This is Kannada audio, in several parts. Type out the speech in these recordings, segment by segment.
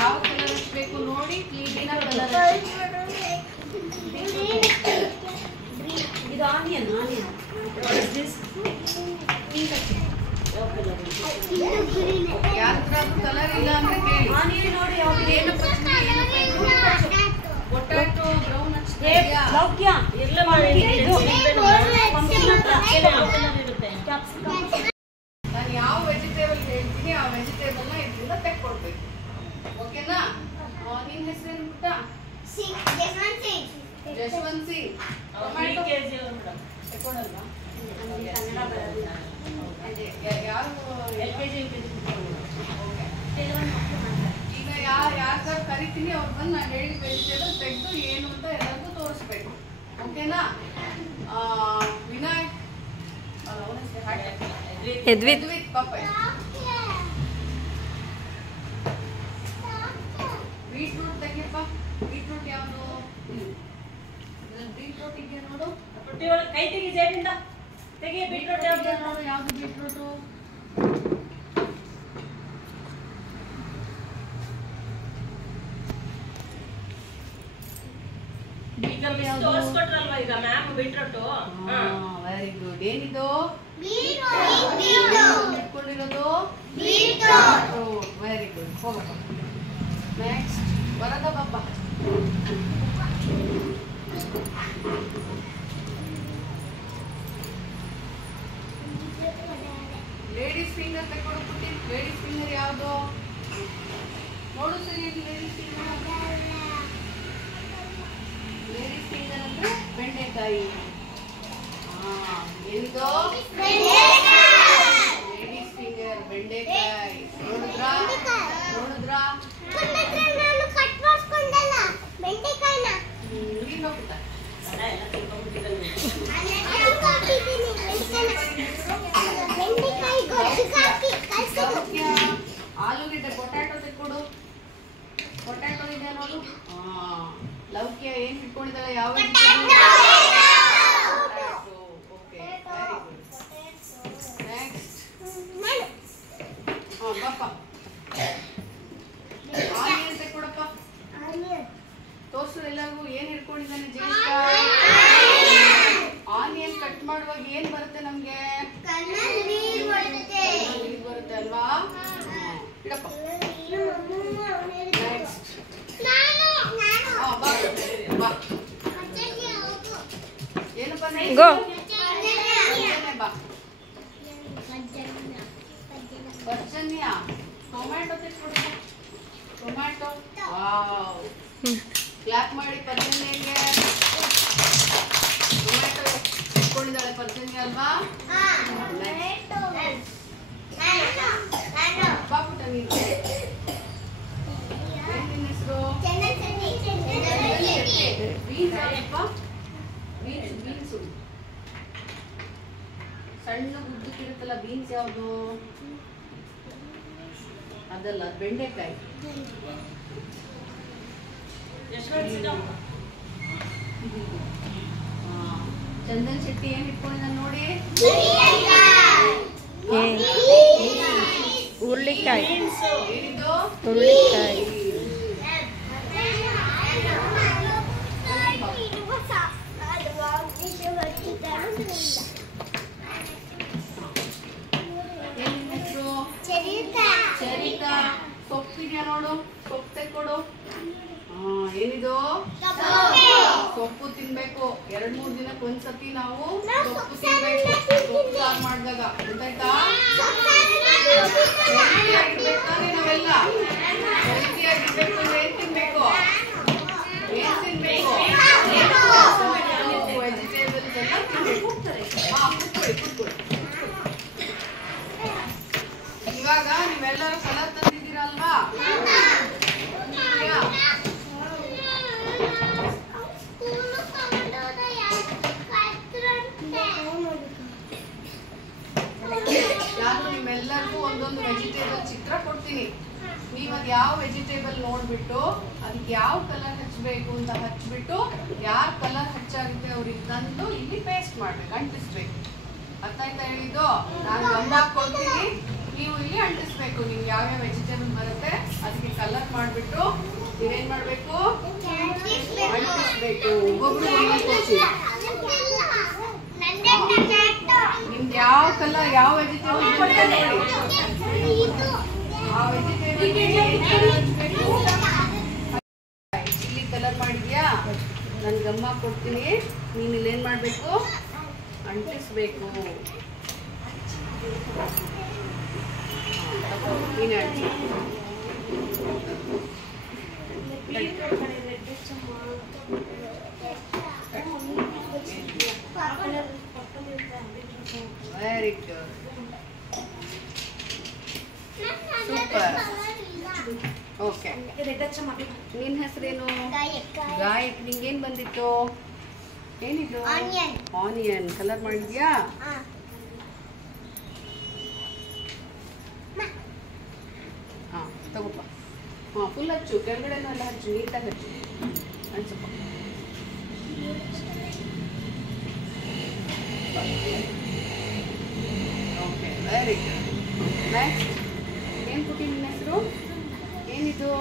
ಯಾವ ಕಲರ್ ಹಚ್ಚಬೇಕು ನೋಡಿ. ಕ್ಲೀನ್ ಕಲರ್ ಇದು ಆನಿಯನ್ ಯಾವ್ದಾದ್ರು ಕಲರ್ ಇಲ್ಲ ಅಂದ್ರೆ ಆನಿಯನ್ ನೋಡಿ. ಏನಪ್ಪ ಪೊಟ್ಯಾಟೊ ಬ್ರೌನ್ ಹಚ್ಚಿದ್ಯಾ? ನಾನು ಯಾವ ವೆಜಿಟೇಬಲ್ ಹೇಳ್ತೀನಿ ಆ ವೆಜಿಟೇಬಲ್ನ ಇದರಿಂದ ತೆಕ್ಕೊಡ್ಬೇಕು. ಓಕೆನಾ? ನಿನ್ನ ಹೆಸರೇನು ಪುಟ್ಟ? ಜಶ್ವಂತ್ ಸಿಂಗ್. ತೆಕ್ಕೊಡಲ್ವಾ? ಯಾರು ಈಗ ಯಾರು ಕರಿತೀನಿ ಅವ್ರು ಬಂದು ನಾನು ಹೇಳಿದ ವೆಜಿಟೇಬಲ್ ತೆಗೆದು ಏನು ಅಂತ ಎಲ್ಲರಿಗೂ ತೋರಿಸ್ಬೇಕು. ಓಕೆನಾ? ವಿನಾಯಕ್ ಎದ್ವಿತ್ ಪಾಪ. ಬೀಟ್ರೂಟ್ ತೆಗಿಯಪ್ಪ. ಬೀಟ್ರೂಟ್ ಯಾವುದು? ಬೀಟ್ರೂಟ್ ಇದೆಯಾ ನೋಡು. ಕೈ ತೆಗಿ ಜೇಬಿಂದ ತೆಗಿ. ಬೀಟ್ರೂಟ್ ಯಾವ್ದು ನೋಡು. ಯಾವುದು ಬೀಟ್ರೂಟು? ತೋರಿಸ್ಕೊಟ್ರಲ್ವಾ ಈಗ ಮ್ಯಾಮ್ ಬೀಟ್ರೂಟ್. Very good. ಏನಿದು ಇಟ್ಕೊಂಡಿರೋದು? Very good. ಹೋಗಪ್ಪ. ನೆಕ್ಸ್ಟ್ ವರದ ಬಾಪ. ಲೇಡೀಸ್ ಫಿಂಗರ್ ತಗೊಂಡು ಪುಟ್ಟಿ. ಲೇಡೀಸ್ ಫಿಂಗರ್ ಯಾವುದು ನೋಡು ಸರಿ. ಲೇಡೀಸ್ ಫಿಂಗರ್ ಅಂದ್ರೆ ಬೆಂಡೆಕಾಯಿ. ಏನಿದು? ಲೇಡೀಸ್ ಫಿಂಗರ್ ಬೆಂಡೆಕಾಯಿ. ನೋಡಿದ್ರಾ? ಆಲೂಗೆಡ್ಡೆ ಪೊಟ್ಯಾಟೊ ತೆಕ್ಕೊಡು. ಪೊಟ್ಯಾಟೊ ಇದೆ ನೋಡು. ಲೌಕ್ಯ ಏನ್ ಇಟ್ಕೊಂಡಿದ್ದಾಳೆ? ಯಾವ ಓಕೆ ವೆರಿ ಗುಡ್. ನೆಕ್ಸ್ಟ್ ಬಾಪ. ಆನಿಯನ್ ತೆಕ್ಕೊಡಪ್ಪ. ತೋರ್ಸು ಎಲ್ಲರಿಗೂ ಏನ್ ಇಟ್ಕೊಂಡಿದ್ದಾನೆ ಜೇಷ್ಠ. ಆನಿಯನ್ ಕಟ್ ಮಾಡುವಾಗ ಏನ್ ಬರುತ್ತೆ ನಮ್ಗೆ? ಬರುತ್ತೆ ಅಲ್ವಾ? ಇಡಪ್ಪ. ನೆಕ್ಸ್ಟ್ ಏನಪ್ಪ? ಪರ್ಜನ್ಯ. ಟೊಮ್ಯಾಟೊ ತೆಕ್ಕೊಡು. ಟೊಮ್ಯಾಟೊ. ವಾವ್. ಕ್ಲಾಪ್ ಮಾಡಿ ಪರ್ಜನ್ಯಗೆ. ಟೊಮ್ಯಾಟೊ ತೆಕ್ಕೊಂಡಿದ್ದಾಳೆ ಪರ್ಜನ್ಯ ಅಲ್ವಾ? ಬಾಪುಟ ನೀನು ಏನ್ ಹೆಸರು? ಬೀನ್ಸ್ ಯಾವಪ್ಪ? ಬೀನ್ಸು ಸಣ್ಣ ಉದ್ದಕ್ಕಿರುತ್ತಲ್ಲ. ಬೀನ್ಸ್ ಯಾವುದು? ಅದಲ್ಲ, ಬೆಂಡೆಕಾಯಿ. ಚಂದನ್ ಶೆಟ್ಟಿ ಏನ್ ಇಟ್ಕೊಂಡಿದ್ದಾನೆ ನೋಡಿ. ಹುರುಳಿಕಾಯಿ. ಏನಿದು? ಹುರುಳಿಕಾಯಿ. ಚರಿತಾ. ಸೊಪ್ಪಿದ್ಯಾ ನೋಡು. ಸೊಪ್ಪು ತೆಕ್ಕೊಡು. ಏನಿದು? ಸೊಪ್ಪು ತಿನ್ಬೇಕು. 2-3 ದಿನಕ್ಕೆ ಒಂದ್ಸತಿ ನಾವು ಸೊಪ್ಪು ತಿನ್ಬೇಕು. ಸೊಪ್ಪು ಸಾರು ಮಾಡಿದಾಗ ಗೊತ್ತಾಯ್ತಾ? ಹೆಲ್ತಿಯಾಗಿರ್ಬೇಕಾದ್ರೆ ನಾವೆಲ್ಲ ಹೆಲ್ತಿಯಾಗಿರ್ಬೇಕು ಅಂದ್ರೆ ಏನ್ ತಿನ್ಬೇಕು? ವೆಜಿಟೇಬಲ್ಸ್ ಎಲ್ಲ ತಿನ್ಬೇಕು. ಕೂತ್ಕೊಳ್ಳಿ. ಇವಾಗ ನೀವೆಲ್ಲರೂ ಕಲರ್ ತಂದಿದ್ದೀರಲ್ವಾ? ನಾನು ನಿಮ್ಮೆಲ್ಲರಿಗೂ ಒಂದೊಂದು ವೆಜಿಟೇಬಲ್ ಚಿತ್ರ ಕೊಡ್ತೀನಿ. ನೀವು ಅದು ಯಾವ ವೆಜಿಟೇಬಲ್ ನೋಡ್ಬಿಟ್ಟು ಅದಕ್ಕೆ ಯಾವ ಕಲರ್ ಹಚ್ಚಬೇಕು ಅಂತ ಹಚ್ಬಿಟ್ಟು ಯಾರು ಕಲರ್ ಹಚ್ಚಾಗುತ್ತೆ ಅವ್ರಿಗೆ ತಂದು ಇಲ್ಲಿ ಪೇಸ್ಟ್ ಮಾಡ್ಬೇಕು, ಅಂಟಿಸ್ಬೇಕು. ಅರ್ಥ ಆಯ್ತಾ ಹೇಳಿದ್ದು? ನಾನು ಗಂಧ ಕೊಡ್ತೀನಿ, ನೀವು ಇಲ್ಲಿ ಅಂಟಿಸ್ಬೇಕು. ನಿಮ್ಗೆ ಯಾವ್ಯಾವ ವೆಜಿಟೇಬಲ್ ಬರುತ್ತೆ ಅದಕ್ಕೆ ಕಲರ್ ಮಾಡಿಬಿಟ್ಟು ಒಬ್ಬೊಬ್ರು ಒಂದೊಂದು ಕೊಡ್ತೀನಿ. ನಿಮ್ಗೆ ಯಾವ ಕಲರ್ ಯಾವ ವೆಜಿಟೇಬಲ್ ನೋಡಿ ಆ ವೆಜಿಟೇಬಲ್ ಚಿಲ್ಲಿ ಕಲರ್ ಮಾಡಿದ್ಯಾ ನಾನು ಗಮ್ಮ ಕೊಡ್ತೀನಿ. ನೀನು ಇಲ್ಲೇನು ಮಾಡಬೇಕು ಅಂಟಿಸ್ಬೇಕು. ನೀನು ಅಂಟಿ ವೆರಿ ಗುಡ್ ಸೂಪರ್. ಓಕೆ ನಿನ್ನ ಹೆಸರೇನು? ಗಾಯಕ್. ನಿಂಗೇನು ಬಂದಿತ್ತು? ಏನಿದು? ಆನಿಯನ್ ಕಲರ್ ಮಾಡಿದ್ಯಾ? ಹಾಂ ತಗೋಪ್ಪ. ಹಾಂ ಫುಲ್ ಹಚ್ಚು, ಕೆಳಗಡೆನೂ ಎಲ್ಲ ಹಚ್ಚು, ನೀಟಾಗಿ ಹಚ್ಚು ಹಚ್ಚಪ್ಪ. Okay very good. ನೆಕ್ಸ್ಟ್ ಏನು ಪುಟ್ಟಿ ನಿನ್ನ ಹೆಸರು? ಏನಿದು?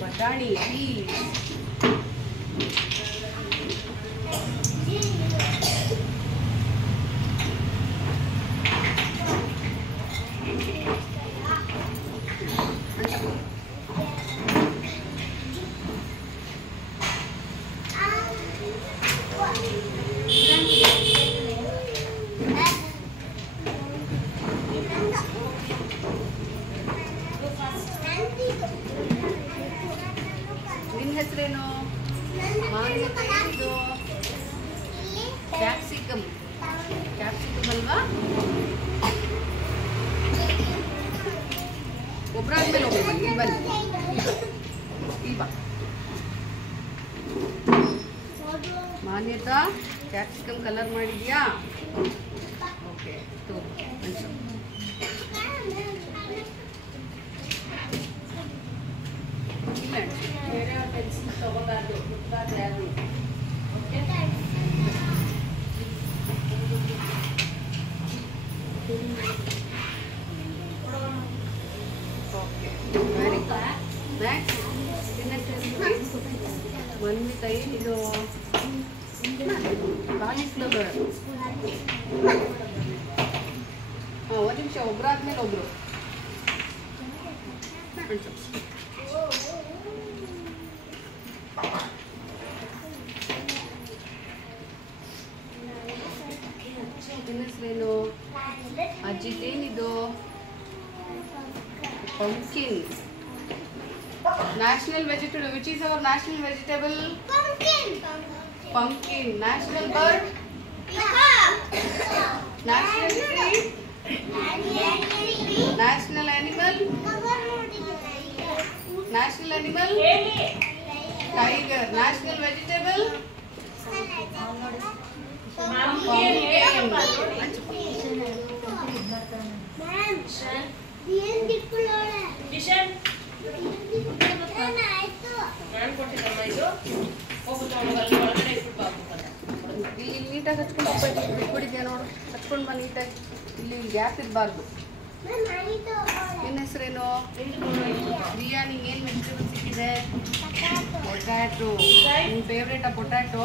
ಬಟಾಣಿ ಪೀಸ್. ನಿನ್ನ ಹೆಸರೇನು? ಇದು ಕ್ಯಾಪ್ಸಿಕಮ್. ಕ್ಯಾಪ್ಸಿಕಮ್ ಅಲ್ವಾ? ಒಬ್ಬರಾದ್ಮೇಲೆ ಒಬ್ಬರು ಬನ್ನಿ. ಬನ್ನಿ ಇಲ್ಲಿ ಬಾ. ಮಾನ್ಯತಾ ಕ್ಯಾಪ್ಸಿಕಮ್ ಕಲರ್ ಮಾಡಿದ್ಯಾ? ಓಕೆ ತಗೋ ಮೆಣಸು. ಇಲ್ಲ ಬೇರೆ ಪೆನ್ಸಿಲ್ ತಗೋಬಾರ್ದು, ಮುಟ್ಬಾರ್ದು ಯಾರು. Okay okay very good. Next ಒಂದು ಕೈ ಇದು ಕಾಲಿಫ್ಲವರ್. ಹಾಂ ಒಂದು ನಿಮಿಷ, ಒಬ್ಬರಾದ್ಮೇಲೆ ಒಬ್ಬರು. ಹೆಸರೇನು? ಅಜಿತ್. ಏನಿದು? Pumpkin. National vegetable. Which is our national vegetable? Pumpkin. National bird? National tree? National animal? National animal? Tiger. National vegetable? Pumpkin. ಇಲ್ಲಿ ನೀಟಾಗಿ ಹಚ್ಕೊಂಡು ಬಿಟ್ಬಿಟ್ಟಿದ್ಯಾ ನೋಡು. ಹಚ್ಕೊಂಡು ಬಾ ನೀಟಾಗಿ. ಇಲ್ಲಿ ಗ್ಯಾಪ್ ಇರಬಾರ್ದು. ನಿನ್ನ ಹೆಸರೇನು? ರಿಯಾ. ನಿಂಗೆ ಏನು ವೆಜಿಟೇಬಲ್ ಸಿಕ್ಕಿದೆ? ಪೊಟ್ಯಾಟೊ. ನಿಮ್ಮ ಫೇವ್ರೇಟಾ ಪೊಟ್ಯಾಟೊ?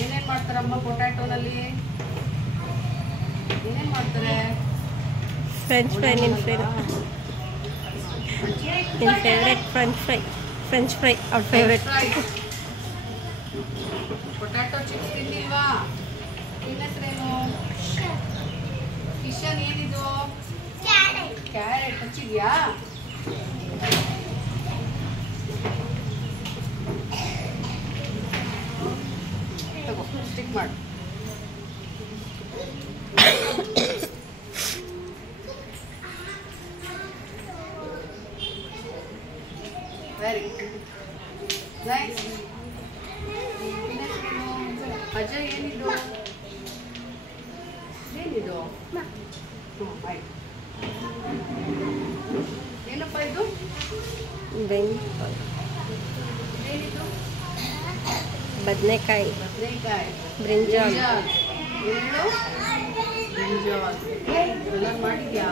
ಏನೇನು ಮಾಡ್ತಾರಮ್ಮ ಪೊಟ್ಯಾಟೊನಲ್ಲಿ? ಏನೇನು ಮಾಡ್ತಾರೆ? French fry. ನಿನ್ನ ಫೇವ್ರೇಟ್ ಫ್ರೆಂಚ್ ಫ್ರೈ ಅವ್ರ ಫೇವ್ರೇಟ್. ಪೊಟ್ಯಾಟೊ ಚಿಪ್ಸ್ ತಿಂದಿಲ್ವಾ? ನಿನ್ನ ಹೆಸರೇನು? ಕಿಶನ್. ಏನಿದು? ಕ್ಯಾರೆಟ್. ಹಚ್ಚಿದ್ಯಾ? ತಗೋ ಸ್ಟಿಕ್ ಮಾಡು. Very nice. ಅಜಯ್. ಏನಿದು? ಏನಿದು? ಆಯ್ತು. ಏನಪ್ಪ ಇದು? ಏನಿದು? ಬದನೆಕಾಯಿ. ಬ್ರಿಂಜಾಲ್. ಏನು? ಬ್ರಿಂಜಾಲ್. ಎಲ್ಲ ಮಾಡಿದ್ಯಾ?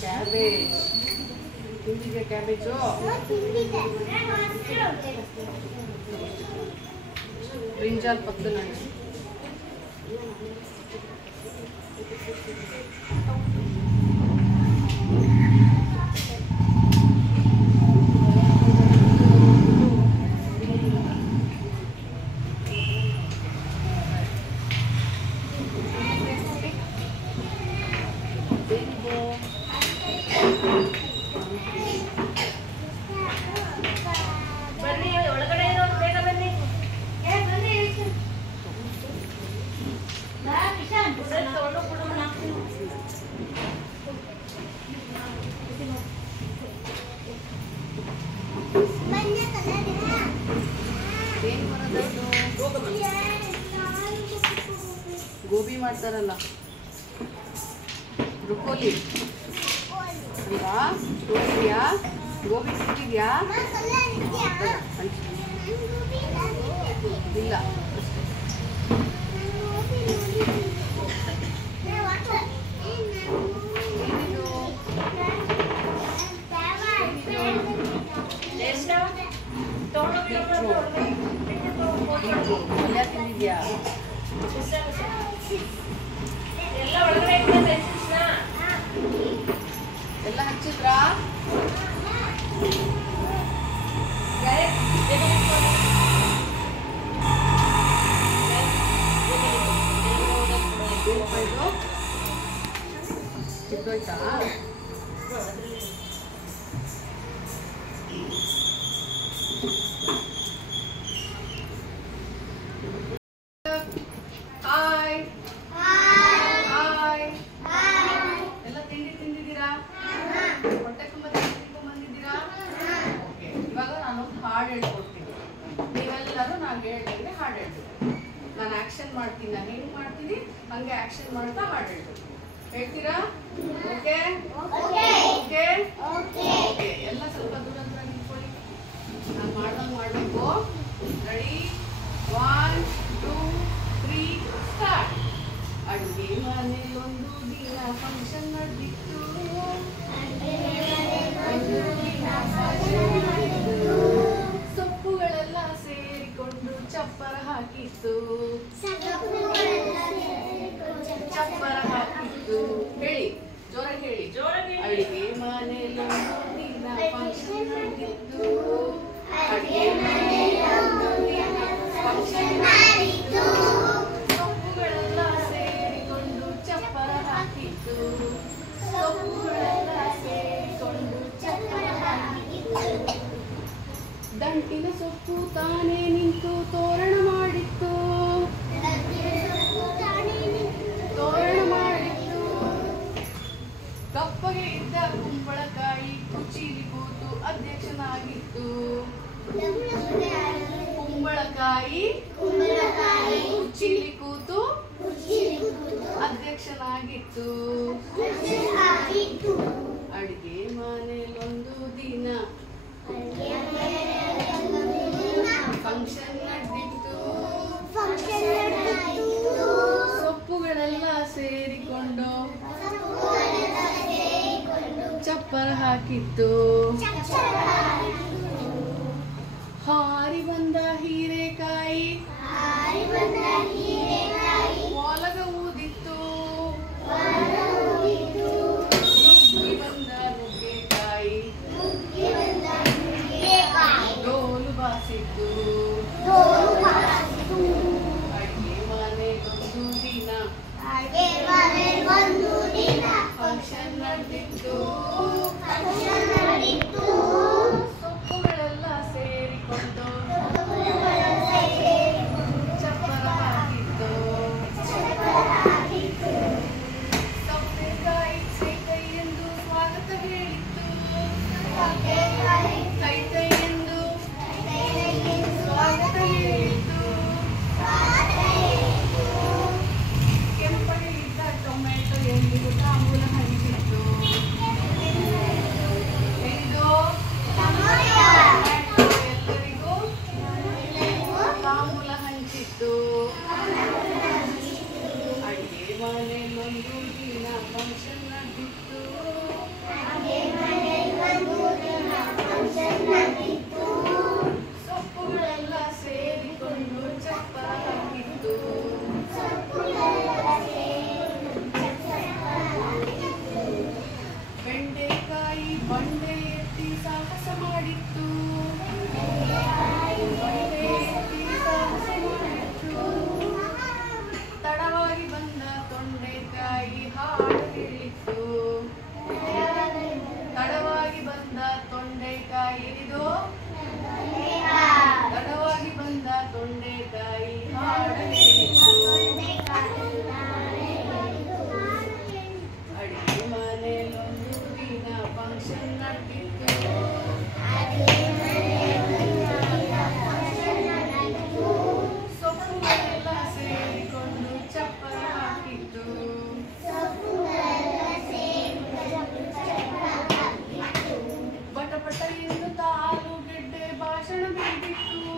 Cabbage ತಿಂದಿದ್ಯಾ cabbage? ಬ್ರಿಂಜಾಲ್ ಪಕ್ಕದ ಬನ್ನಿ ಒಳಗಡೆ ಇರೋರು ಬೇಗ ಬನ್ನಿ. ತಗೊಂಡು ಕೊಡೋಣ. ಏನು ಬರೋದು? ಗೋಬಿ ಮಾಡ್ತಾರಲ್ಲ, ಬ್ರೊಕೋಲಿ ಅಲ್ವಾ? ನೋಡಿದ್ಯಾ? ಗೋಬಿ ತಿಂದಿದ್ಯಾ? ಇಲ್ಲ ಎಷ್ಟು? ತಗೊಂಡು ಪಲ್ಯ ತಿಂದಿದ್ಯಾ? ಎಲ್ಲ ಒಳಗಡೆ ಇರ್ತದೆ ಕೃಷ್ಣ. ಎಲ್ಲ ಹಚ್ಚಿದ್ರಾ? ಚಿಕ್ಕೋಯ್ತಾ? ಹಾಯ್ ಹಾಯ್ ಎಲ್ಲ ತಿಂಡಿ ತಿಂದಿದ್ದೀರಾ? ಹೊಟ್ಟೆ ತುಂಬ ತಿನ್ಕೊಂಡ್ಬಂದಿದ್ದೀರಾ? ಓಕೆ, ಇವಾಗ ನಾನೊಂದು ಹಾಡು ಹೇಳ್ಕೊಡ್ತೀನಿ. ನೀವೆಲ್ಲರೂ ನಾನು ಹೇಳಿದ್ರೆ ಹಾಡು ಹೇಳ್ತೀನಿ. ನಾನು ಆ್ಯಕ್ಷನ್ ಮಾಡ್ತೀನಿ. ನಾನು ಹೆಂಗೆ ಮಾಡ್ತೀನಿ ಹಂಗೆ ಆ್ಯಕ್ಷನ್ ಮಾಡ್ತಾ ಹಾಡು ಹೇಳ್ತೀನಿ. ಹೇಳ್ತೀರಾ? Okay okay okay. ಎಲ್ಲ ಸ್ವಲ್ಪ ದೂರ ದೂರ ನಿಂತ್ಕೊಳ್ಳಿ. ನಾನು ಮಾಡ್ದಂಗೆ ಮಾಡಬೇಕು. ರೆಡಿ? 1 2 3 ಸ್ಟಾರ್ಟ್. ಅಡುಗೆ ಮನೆಯಲ್ಲೊಂದು ದಿನ ಫಂಕ್ಷನ್ ನಡೆದಿತ್ತು. ಸೊಪ್ಪುಗಳೆಲ್ಲ ಸೇರಿಕೊಂಡು ಚಪ್ಪರ ಹಾಕಿತ್ತು. ಚಪ್ಪರ ಹಾಕಿತ್ತು. ಹೇಳಿ, ಜೋರಾಗಿ ಹೇಳಿ. ಜೋರಾಗಿ ಹೇಳಿ. ಅಡುಗೆ ಮನೆಯಲ್ಲೊಂದು ದಿನ ಫಂಕ್ಷನ್ ನಡೆದಿತ್ತು. ಅಡುಗೆ ಮನೆಯಲ್ಲೊಂದು ದಿನ ಫಂಕ್ಷನ್ ನಡೆದಿತ್ತು. ಸೊಪ್ಪುಗಳೆಲ್ಲ ಸೇರಿಕೊಂಡು ಚಪ್ಪರ ಹಾಕಿತ್ತು. ಸೊಪ್ಪುಗಳೆಲ್ಲ ಸೇರಿಕೊಂಡು ಚಪ್ಪರ ಹಾಕಿತ್ತು. ದಂಟಿನ ಸೊಪ್ಪು ತಾನೇ ನಿಂತು ತೋರಣ ಮಾಡಿತ್ತು. ತೋರಣ ಮಾಡಿತ್ತು. ಕಪ್ಪಗೆ ಇದ್ದ ಕುಂಬಳಕಾಯಿ ಕುಚಿಲಿ ಕೂತು ಅಧ್ಯಕ್ಷನಾಗಿತ್ತು. ಕುಂಬಳಕಾಯಿ ಕುಚಿಲಿ ಕೂತು ಅಧ್ಯಕ್ಷನಾಗಿತ್ತು. ಅಡಿಗೆ ಮನೆಯಲ್ಲೊಂದು ದಿನ ಫಂಕ್ಷನ್ ನಡೆದಿತ್ತು. ಸೊಪ್ಪುಗಳೆಲ್ಲ ಸೇರಿಕೊಂಡು ಚಪ್ಪರ ಹಾಕಿತ್ತು. ಹಾರಿ ಬಂದ ಹೀರೆಕಾಯಿ ಒಲಗ ಊದಿತ್ತು. ನುಗ್ಗಿ ಬಂದ ನುಗ್ಗೆಕಾಯಿ ಡೋಲು ಬಾಸಿತ್ತು. ಅಡಿಗೆ ಮನೆಗೊಂದು ದಿನ ಫಂಕ್ಷನ್ ನಡೆದಿತ್ತು. ಸೊಪ್ಪುಗಳೆಲ್ಲ ಸೇರಿಕೊಂಡು ಚಪ್ಪರ ಹಾಕಿತ್ತು. ಸೌತೆಕಾಯಿ ಕೈ ಎಂದು ಸ್ವಾಗತ ಹೇಳಿತ್ತು. ಕೈ ಎಂದು ಸ್ವಾಗತ ಹೇಳಿತ್ತು. ಕೆಂಪಗೆ ಇದ್ದ ಟೊಮೆಟೊ ಎಂದು ತಾಂಬೂಲ ಹಂಚಿತ್ತು. ಬಂಡೆ ಎತ್ತಿ ಸಾಹಸ ಮಾಡಿತ್ತು. ಬಂಡೆ ಎತ್ತಿ ಸಾಹಸ ಮಾಡಿತ್ತು. ತಡವಾಗಿ ಬಂದ ತೊಂಡೆಕಾಯಿ ಹಾಡು ಹೇಳಿತ್ತು. ತಡವಾಗಿ ಬಂದ ತೊಂಡೆಕಾಯಿ ಇದು ತಡವಾಗಿ ಬಂದ ತೊಂಡೆಕಾಯಿ ಹಾಡು ಹೇಳಿತ್ತು. ಅಡಿಗೆ ಮನೆಯಲ್ಲೊಂದು ದಿನ ಫಂಕ್ಷನ್ ನಡೆದಿತ್ತು. ಸೊಪ್ಪುಗಳೆಲ್ಲ ಸೇರಿಕೊಂಡು ಚಪ್ಪರ ಹಾಕಿತ್ತು. ಪಟ ಎನ್ನುತ್ತಾ ಆಲೂಗೆಡ್ಡೆ ಭಾಷಣ ಬಿಟ್ಟಿತ್ತು.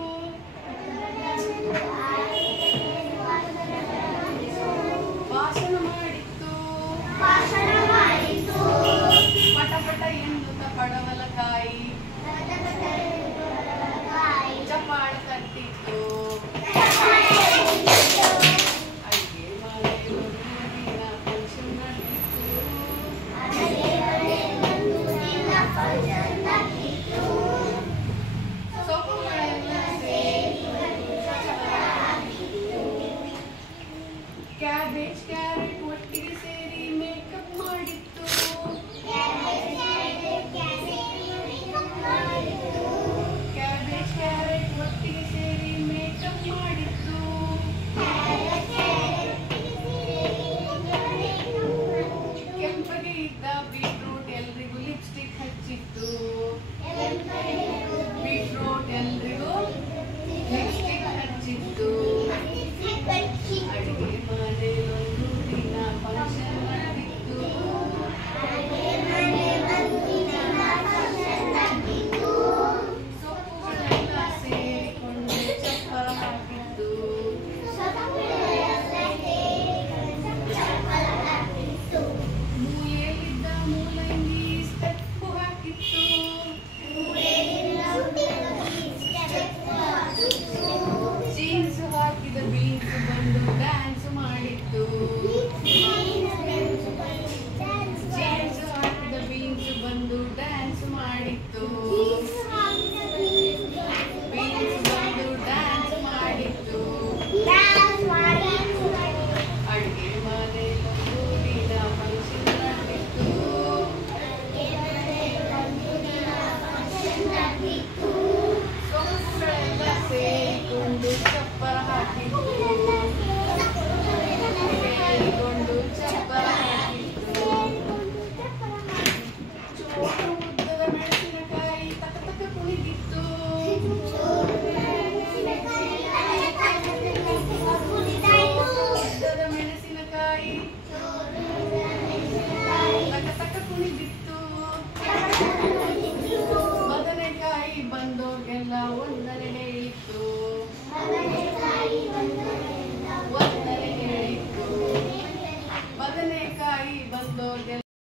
ಭಾಷಣ ಮಾಡಿತ್ತು. ಪಟ ಎನ್ನುತ್ತಾ ಪಡವಲಕಾಯಿ ಚಪ್ಪಾಳೆ ತಟ್ಟಿತ್ತು. ಅಡಿಗೆ ಮನೆಯಲ್ಲಿ ದಿನ ಫಂಕ್ಷನ್ ನಡೆದಿತ್ತು. ಸೊಪ್ಪುಗಳೆಲ್ಲ ಕ್ಯಾಬೇಜ್ ಕ್ಯಾರೆಟ್ ಒಟ್ಟಿಗೆ ಸೇರಿ ಮೇಕಪ್ ಮಾಡಿತ್ತು. ಕ್ಯಾಬೇಜ್ ಕ್ಯಾರೆಟ್ ಒಟ್ಟಿಗೆ ಸೇರಿ ಮೇಕಪ್ ಮಾಡಿತ್ತು. ಕೆಂಪಗೆ ಇದ್ದ ಬೀಟ್ರೂಟ್ ಎಲ್ರಿಗೂ ಲಿಪ್ಸ್ಟಿಕ್ ಹಚ್ಚಿತ್ತು.